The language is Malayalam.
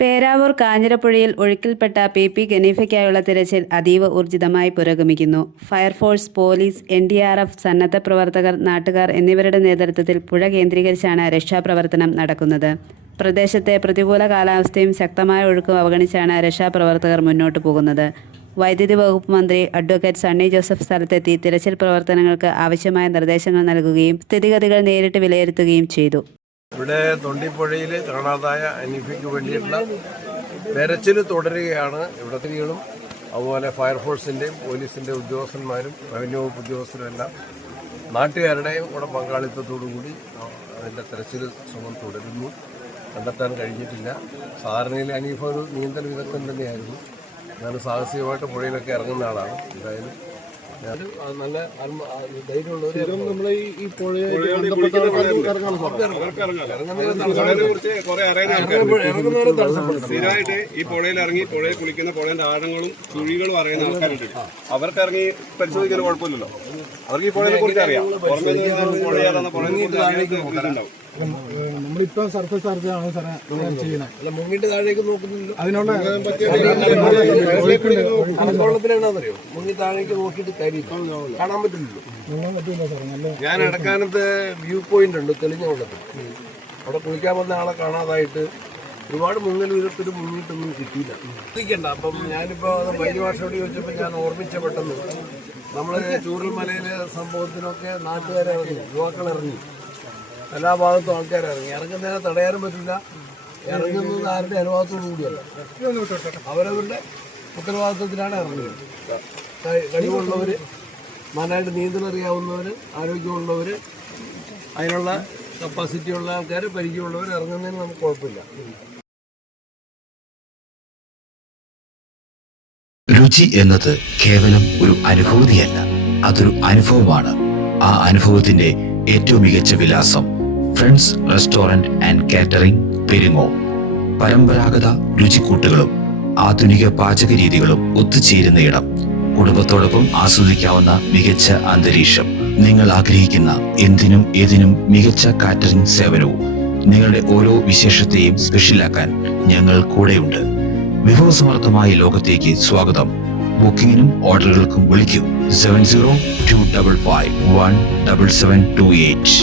പേരാവൂർ കാഞ്ഞിരപ്പുഴയിൽ ഒഴുക്കിൽപ്പെട്ട PP ഖനീഫയ്ക്കായുള്ള തിരച്ചിൽ അതീവ ഊർജിതമായി പുരോഗമിക്കുന്നു. ഫയർഫോഴ്സ്, പോലീസ്, NDRF, സന്നദ്ധ പ്രവർത്തകർ, നാട്ടുകാർ എന്നിവരുടെ നേതൃത്വത്തിൽ പുഴ കേന്ദ്രീകരിച്ചാണ് രക്ഷാപ്രവർത്തനം നടക്കുന്നത്. പ്രദേശത്തെ പ്രതികൂല കാലാവസ്ഥയും ശക്തമായ ഒഴുക്കും അവഗണിച്ചാണ് രക്ഷാപ്രവർത്തകർ മുന്നോട്ടു പോകുന്നത്. വൈദ്യുതി വകുപ്പ് മന്ത്രി അഡ്വക്കേറ്റ് സണ്ണി ജോസഫ് സ്ഥലത്തെത്തി തിരച്ചിൽ പ്രവർത്തനങ്ങൾക്ക് ആവശ്യമായ നിർദ്ദേശങ്ങൾ നൽകുകയും സ്ഥിതിഗതികൾ നേരിട്ട് വിലയിരുത്തുകയും ചെയ്തു. ഇവിടെ തൊണ്ടിപ്പുഴയിൽ കാണാതായ അനീഫയ്ക്ക് വേണ്ടിയിട്ടുള്ള തെരച്ചിൽ തുടരുകയാണ്. ഇവിടെ സ്ത്രീകളും അതുപോലെ ഫയർഫോഴ്സിൻ്റെയും പോലീസിൻ്റെ ഉദ്യോഗസ്ഥന്മാരും റവന്യൂ വകുപ്പ് ഉദ്യോഗസ്ഥരും എല്ലാം നാട്ടുകാരുടെയും കൂടെ പങ്കാളിത്തത്തോടുകൂടി അതിൻ്റെ തെരച്ചിൽ ശ്രമം തുടരുന്നു. കണ്ടെത്താൻ കഴിഞ്ഞിട്ടില്ല. സാധാരണയിൽ അനീഫ ഒരു നീന്തൽ വിദഗ്ധൻ തന്നെയായിരുന്നു. ഞാൻ സാഹസികമായിട്ട് പുഴയിലൊക്കെ ഇറങ്ങുന്ന ആളാണ്. എന്തായാലും നല്ല ധൈര്യമുള്ളവർ സ്ഥിരമായിട്ട് ഈ പുഴയിൽ ഇറങ്ങി പുഴയിൽ കുളിക്കുന്ന പുഴയുടെ ആഴങ്ങളും ചുഴികളും അറിയുന്ന ആൾക്കാരുണ്ട്. അവർക്ക് ഇറങ്ങി പരിശോധിക്കാൻ കുഴപ്പമില്ലല്ലോ. അവർക്ക് ഈ പുഴയെ കുറിച്ച് അറിയാം. നമ്മളിപ്പോ സർഫസ് ചാർജാണ് സാറേ ചെയ്യുന്നത്. മുങ്ങിട്ട് താഴേക്ക് നോക്കുന്നില്ല. അതിനുള്ള അനന്തോളത്തിലാണെന്നറിയോ മുങ്ങി താഴേക്ക് നോക്കിയിട്ട് കാര്യം കാണാൻ പറ്റില്ലല്ലോ. ഞാൻ ഇടക്കാനത്ത് വ്യൂ പോയിന്റ് ഉണ്ട് തെളിഞ്ഞ വെള്ളത്തിൽ. അവിടെ കുളിക്കാൻ വന്ന ആളെ കാണാതായിട്ട് ഒരുപാട് മുങ്ങൽ വിധത്തിൽ മുങ്ങിയിട്ടൊന്നും കിട്ടിയില്ല. ശ്രദ്ധിക്കണ്ട. അപ്പം ഞാനിപ്പോ കഴിഞ്ഞ വർഷത്തോട് ചോദിച്ചപ്പോൾ ഞാൻ ഓർമ്മിച്ച പെട്ടെന്ന് നമ്മള് ചൂരൽമലയിലെ സംഭവത്തിനൊക്കെ നാട്ടുകാരിറങ്ങി, യുവാക്കൾ ഇറങ്ങി, എല്ലാ ഭാഗത്തും ആൾക്കാരിറങ്ങി. ഇറങ്ങുന്നതിനെ തടയാനും പറ്റില്ല. ഇറങ്ങുന്നത് ആരുടെ അനുവാദത്തോടു കൂടിയല്ല, അവരവരുടെ ഉത്തരവാദിത്വത്തിലാണ് ഇറങ്ങുന്നത്. കഴിവുള്ളവർ, നന്നായിട്ട് നീന്തലറിയാവുന്നവർ, ആരോഗ്യമുള്ളവർ, അതിനുള്ള കപ്പാസിറ്റിയുള്ള ആൾക്കാർ, പരിചയമുള്ളവർ ഇറങ്ങുന്നതിന് നമുക്ക് കുഴപ്പമില്ല. രുചി എന്നത് കേവലം ഒരു അനുഭൂതിയല്ല, അതൊരു അനുഭവമാണ്. ആ അനുഭവത്തിന്റെ ഏറ്റവും മികച്ച വിലാസം friends restaurant and catering, Peringome. പരമ്പരാഗത രുചിക്കൂട്ടുകളും ആധുനിക പാചക രീതികളും ഒത്തുചേരുന്ന ഇടം. കുടുംബത്തോടൊപ്പം ആസ്വദിക്കാവുന്ന മികച്ച അന്തരീക്ഷം. നിങ്ങൾ ആഗ്രഹിക്കുന്ന എന്തിനും ഏതിനും മികച്ച കാറ്ററിംഗ് സേവനവും. നിങ്ങളുടെ ഓരോ വിശേഷത്തെയും സ്പെഷ്യലാക്കാൻ ഞങ്ങൾ കൂടെയുണ്ട്. വിഭവസമൃദ്ധമായ ലോകത്തേക്ക് സ്വാഗതം. ബുക്കിംഗിനും ഓർഡറുകൾക്കും വിളിക്കൂ 7025517728.